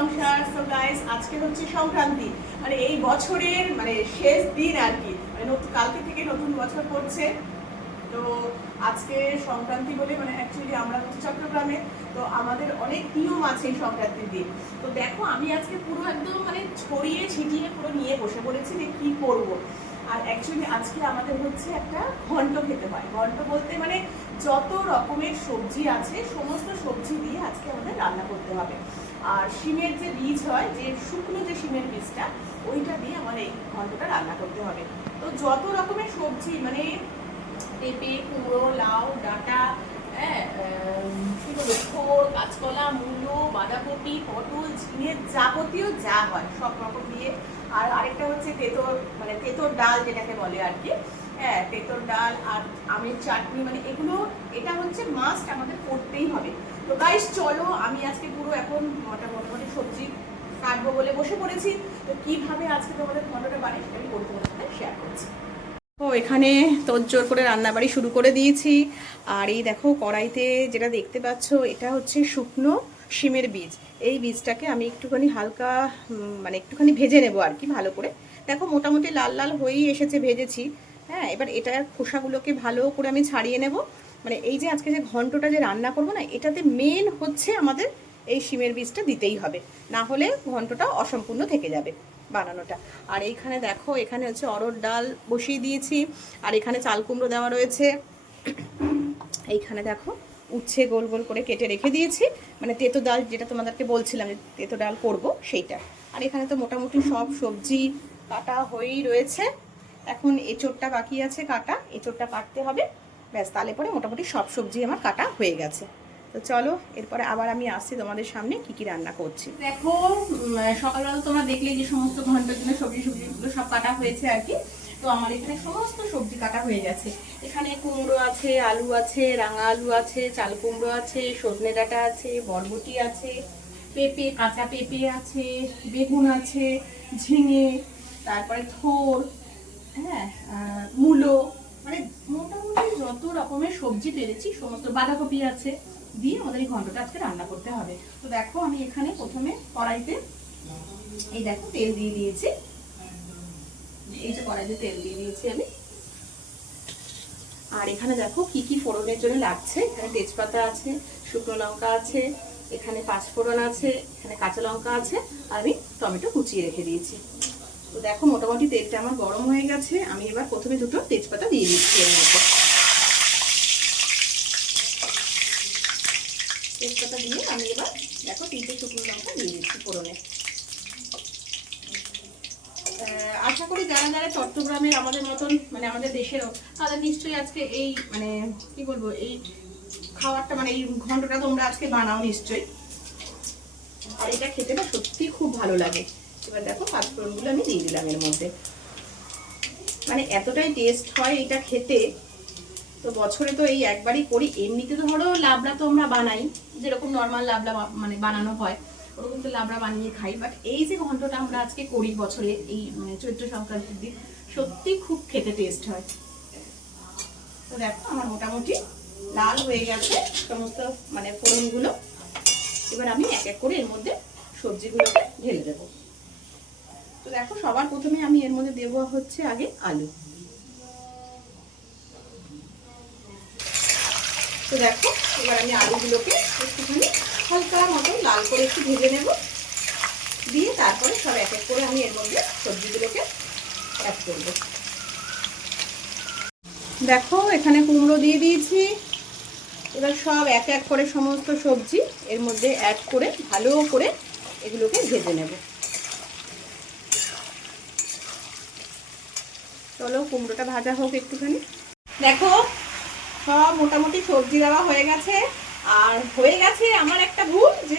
সংসার। So guys, আজকে হচ্ছে সংক্রান্তি, মানে এই বছরের মানে শেষ দিন আর কি, মানে কালকে থেকে নতুন বছর পড়ছে। তো আজকে সংক্রান্তি বলে মানে অ্যাকচুয়ালি আমরা হচ্ছে চট্টগ্রামে, তো আমাদের অনেক নিয়ম আছে এই সংক্রান্তির দিন। তো দেখো আমি আজকে পুরো একদম মানে ছড়িয়ে ছিটিয়ে পুরো নিয়ে বসে পড়েছি যে কী করবো। আর অ্যাকচুয়ালি আজকে আমাদের হচ্ছে একটা ঘন্ট খেতে হয়। ঘন্ট বলতে মানে যত রকমের সবজি আছে সমস্ত সবজি দিয়ে আজকে আমাদের রান্না করতে হবে। আর শিমের যে বীজ হয়, যে শুকনো যে শিমের বীজটা, ওইটা দিয়ে আমার এই ঘন্টটা রান্না করতে হবে। তো যত রকমের সবজি মানে পেঁপে, কুমড়ো, লাউ, ডাঁটা, কী বলবো, ছোল, কাঁচকলা, মূলো, বাঁধাকপি, পটল, ঝিঙে, যাবতীয় যা হয় সব রকম দিয়ে। আর আরেকটা হচ্ছে তেঁতোর, মানে তেঁতোর ডাল যেটাকে বলে আর কি। হ্যাঁ, তেঁতোর ডাল আর আমের চাটনি, মানে এগুলো এটা হচ্ছে মাস্ট আমাদের করতেই হবে। তো গাইস চলো, আমি আজকে পুরো এখন মোটামুটি সবজি কাটবো বলে বসে পড়েছি। তো কিভাবে আজকে তোমাদের ঘন্টটা বানিয়ে সেটা আমি তোমাদের সাথে শেয়ার করছি। তো এখানে তোড়জোড় করে রান্নাবাড়ি শুরু করে দিয়েছি। আর এই দেখো কড়াইতে যেটা দেখতে পাচ্ছ, এটা হচ্ছে শুকনো শিমের বীজ। এই বীজটাকে আমি একটুখানি হালকা মানে একটুখানি ভেজে নেব আর কি ভালো করে। দেখো মোটামুটি লাল লাল হয়েই এসেছে, ভেজেছি। হ্যাঁ, এবার এটার খোসাগুলোকে ভালো করে আমি ছাড়িয়ে নেব। মানে এই যে আজকে যে ঘন্টটা যে রান্না করবো না, এটাতে মেন হচ্ছে আমাদের এই শিমের বীজটা দিতেই হবে, না হলে ঘন্টটা অসম্পূর্ণ থেকে যাবে বানানোটা। আর এইখানে দেখো, এখানে হচ্ছে অরহর ডাল বসিয়ে দিয়েছি। আর এখানে চাল কুমড়ো দেওয়া রয়েছে। এইখানে দেখো উচ্ছে গোল গোল করে কেটে রেখে দিয়েছি, মানে তেঁতো ডাল যেটা তোমাদেরকে বলছিলাম যে তেঁতো ডাল করব সেইটা। আর এখানে তো মোটামুটি সব সবজি কাটা হয়েই রয়েছে। এখন এঁচোড়টা বাকি আছে কাটা, এঁচোড়টা কাটতে হবে। ব্যাস, তাহলে পরে মোটামুটি সব সবজি আমার কাটা হয়ে গেছে। তো চলো এরপরে আবার আমি আসছি তোমাদের সামনে কি কি রান্না করছি। দেখো সকালবেলা তোমরা দেখলে যে সমস্ত ঘন্টার জন্য সবজিগুলো সব কাটা হয়েছে আর কি। তো আমার এখানে সমস্ত সবজি কাটা হয়ে গেছে। এখানে কুমড়ো আছে, আলু আছে, রাঙা আলু আছে, চাল কুমড়ো আছে, সজনে ডাঁটা আছে, বরবটি আছে, পেঁপে, কাঁচা পেঁপে আছে, বেগুন আছে, ঝিঙে, তারপরে থোর, হ্যাঁ, মূলো, মানে মোটামুটি যত রকমের সবজি পেরেছি সমস্ত, বাঁধাকপি আছে, দিয়ে আমাদের এই ঘন্টটা আজকে রান্না করতে হবে। তো দেখো আমি এখানে প্রথমে কড়াইতে এই দেখো তেল দিয়ে দিয়েছি। এই যে কড়াইতে তেল দিয়ে দিয়েছি আমি। আর এখানে দেখো কি কি ফোড়নের জন্য লাগছে। এখানে তেজপাতা আছে, শুকনো লঙ্কা আছে, এখানে পাঁচফোড়ন আছে, এখানে কাঁচা লঙ্কা আছে, আর আমি টমেটো কুচিয়ে রেখে দিয়েছি। তো দেখো মোটামুটি তেলটা আমার গরম হয়ে গেছে। আমি এবার প্রথমে দুটো তেজপাতা দিয়ে দিচ্ছি এর মধ্যে। তেজপাতা দিয়ে আমি এবার দেখো তিনটে শুকনো লঙ্কা দিয়ে দিচ্ছি ফোড়নে। আশা করি যারা যারা চট্টগ্রামের আমাদের মতন, মানে আমাদের দেশেরও, তাদের নিশ্চয়ই আজকে এই মানে কি বলবো, এই খাবারটা মানে এই ঘন্টটা তোমরা আজকে বানাও নিশ্চয়ই। আর এটা খেতে না সত্যি খুব ভালো লাগে। এবার দেখো পাঁচফোড়নগুলো আমি দিয়ে দিলাম এর মধ্যে। মানে এতটাই টেস্ট হয় এটা খেতে। তো বছরে তো এই একবারই করি। এমনিতে তো ধরো লাবড়া তো আমরা বানাই, যেরকম নর্মাল লাবড়া মানে বানানো হয় ওরকম তো লাবড়া বানিয়ে খাই। বাট এই যে ঘন্টটা আমরা আজকে করি বছরে এই মানে চৈত্র সংক্রান্তির দিন, সত্যি খুব খেতে টেস্ট হয়। তো দেখো আমার মোটামুটি লাল হয়ে গেছে সমস্ত মানে ফোড়নগুলো। এবার আমি এক এক করে এর মধ্যে সবজিগুলোকে ঢেলে দেবো। তো দেখো সবার প্রথমে আমি এর মধ্যে দেবো হচ্ছে আগে আলু। তো দেখো এবার আমি আলুগুলোকে একটুখানি হালকা মতো লাল করে একটু ভেজে নেব, দিয়ে তারপরে সব এক এক করে আমি এর মধ্যে সবজিগুলোকে অ্যাড করব। দেখো এখানে কুমড়ো দিয়ে দিয়েছি। এবার সব এক এক করে সমস্ত সবজি এর মধ্যে অ্যাড করে ভালো করে এগুলোকে ভেজে নেব। চলো কুমড়োটা ভাজা হোক একটুখানি। দেখো সব মোটামুটি সবজি দেওয়া হয়ে গেছে। আর হয়ে গেছে আমার একটা ভুল, যে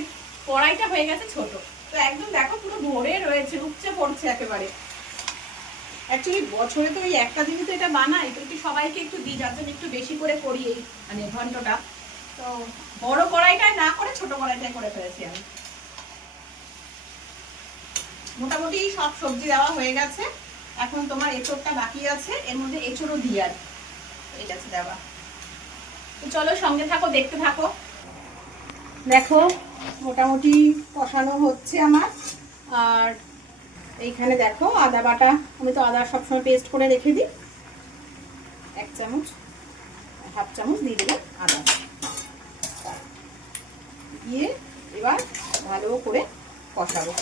কড়াইটা হয়ে গেছে ছোট। তো একদম দেখো পুরো ভরে রয়েছে, উপচে পড়ছে একেবারে। অ্যাকচুয়ালি বছরে তো ওই একটা দিনই তো এটা বানাই, তো কি সবাইকে একটু দিই, যার জন্য একটু বেশি করে করি এই মানে ঘন্টটা। তো বড় কড়াইটায় না করে ছোট কড়াইটায় করে ফেলেছি আমি। মোটামুটি সব সবজি দেওয়া হয়ে গেছে। এখন তোমার এঁচোড়টা বাকি আছে, এর মধ্যে এঁচোড়ও দিই আর এই গেছে দেওয়া। তো চলো সঙ্গে থাকো, দেখতে থাকো। দেখো মোটামুটি কষানো হচ্ছে আমার। আর এইখানে দেখো আদা বাটা, আমি তো আদা সবসময় পেস্ট করে রেখে দিই, 1 চামচ, 1/2 চামচ দিয়ে দিলাম আদা দিয়ে এবার ভালো করে কষাবো।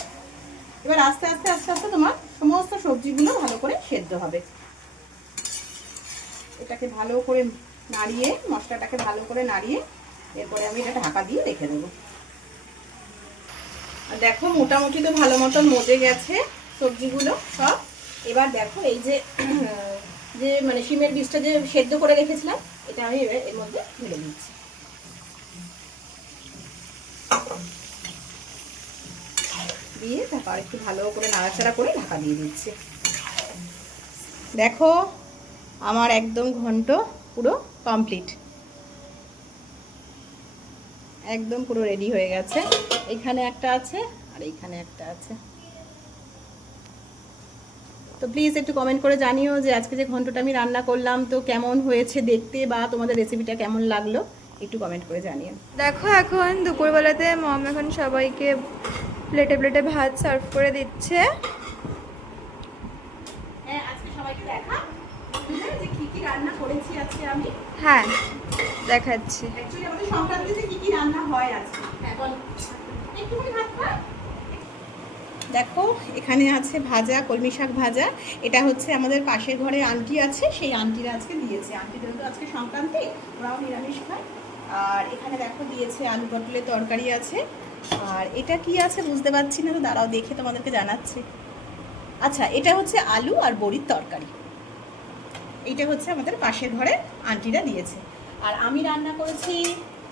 এবার আস্তে আস্তে আস্তে আস্তে তোমার সমস্ত সবজিগুলো ভালো করে সেদ্ধ হবে। এটাকে ভালো করে নাড়িয়ে, মশলাটাকে ভালো করে নাড়িয়ে এরপরে আমি এটা ঢাকা দিয়ে রেখে দেবো। আর দেখো মোটামুটি তো ভালো মতন মজে গেছে সবজিগুলো সব। এবার দেখো এই যে যে মানে শিমের বীজটা যে সেদ্ধ করে রেখেছিলাম, এটা আমি এবার এর মধ্যে ঢেলে দিচ্ছি। দিয়ে তারপর একটু ভালো করে নাড়াচাড়া করে ঢাকা দিয়ে দিচ্ছি। দেখো আমার একদম ঘন্ট পুরো কমপ্লিট, একদম পুরো রেডি হয়ে গেছে। এখানে একটা আছে আর এইখানে একটা আছে। তো প্লিজ একটু কমেন্ট করে জানিও যে আজকে যে ঘন্টটা আমি রান্না করলাম তো কেমন হয়েছে দেখতে, বা তোমাদের রেসিপিটা কেমন লাগলো একটু কমেন্ট করে জানিও। দেখো এখন দুপুরবেলাতে মম এখন সবাইকে প্লেটে প্লেটে ভাত সার্ভ করে দিচ্ছে। হ্যাঁ, আজকে সবাইকে দেখা যে কি কি রান্না করেছি আজকে আমি। হ্যাঁ দেখাচ্ছি। অ্যাকচুয়ালি আমাদের সংক্রান্তিতে কি কি রান্না হয় আজকে। হ্যাঁ বল, একটুখানি ভাত খা। দেখো এখানে আছে ভাজা, কলমি শাক ভাজা। এটা হচ্ছে আমাদের পাশের ঘরে আন্টি আছে, সেই আন্টিরা আজকে দিয়েছে। আন্টিদের তো আজকে সংক্রান্তি, ওরাও নিরামিষ খায়। আর এখানে দেখো দিয়েছে আলু পটলের তরকারি আছে। আর এটা কি আছে বুঝতে পারছি না, তো দাঁড়াও দেখে তোমাদেরকে জানাচ্ছি। আচ্ছা, এটা হচ্ছে আলু আর বড়ির তরকারি। এইটা হচ্ছে আমাদের পাশের ঘরে আন্টিরা দিয়েছে। আর আমি রান্না করেছি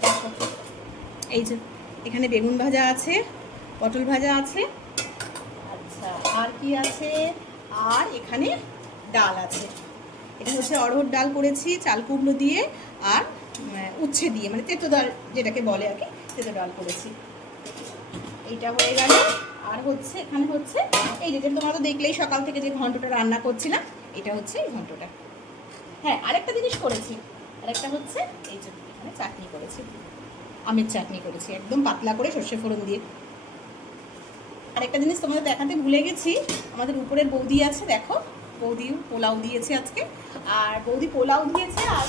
দেখো, এই যে এখানে বেগুন ভাজা আছে, পটল ভাজা আছে, আচ্ছা আর কি আছে, আর এখানে ডাল আছে। এটা হচ্ছে অড়হর ডাল করেছি চাল কুমড়ো দিয়ে, আর উচ্ছে দিয়ে, মানে তেঁতো ডাল যেটাকে বলে আর কি, তেঁতো ডাল করেছি। এইটা হয়ে গেল। আর হচ্ছে এখানে হচ্ছে এই যে তোমরা তো দেখলেই সকাল থেকে যে ঘন্টটা রান্না করছিলাম, এটা হচ্ছে এই ঘন্টটা। হ্যাঁ, আরেকটা জিনিস করেছি, আরেকটা হচ্ছে এই যে এখানে চাটনি করেছি, আমের চাটনি করেছি একদম পাতলা করে সর্ষে ফোড়ন দিয়ে। আরেকটা জিনিস তোমাদের দেখাতে ভুলে গেছি, আমাদের উপরের বৌদি আছে দেখো, বৌদি পোলাও দিয়েছে আজকে। আর বৌদি পোলাও দিয়েছে, আর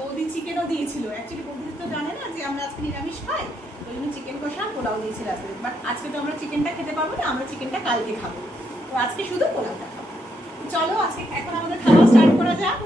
বৌদি চিকেনও দিয়েছিল। অ্যাকচুয়ালি বৌদি তো জানে না যে আমরা আজকে নিরামিষ খাই, ওই জন্য চিকেন কষা পোলাও দিয়েছিল আজকে। বাট আজকে তো আমরা চিকেনটা খেতে পারবো না, আমরা চিকেনটা কালকে খাবো, তো আজকে শুধু পোলাওটা খাবো। চলো আজকে এখন আমাদের খাওয়া স্টার্ট করা যাক।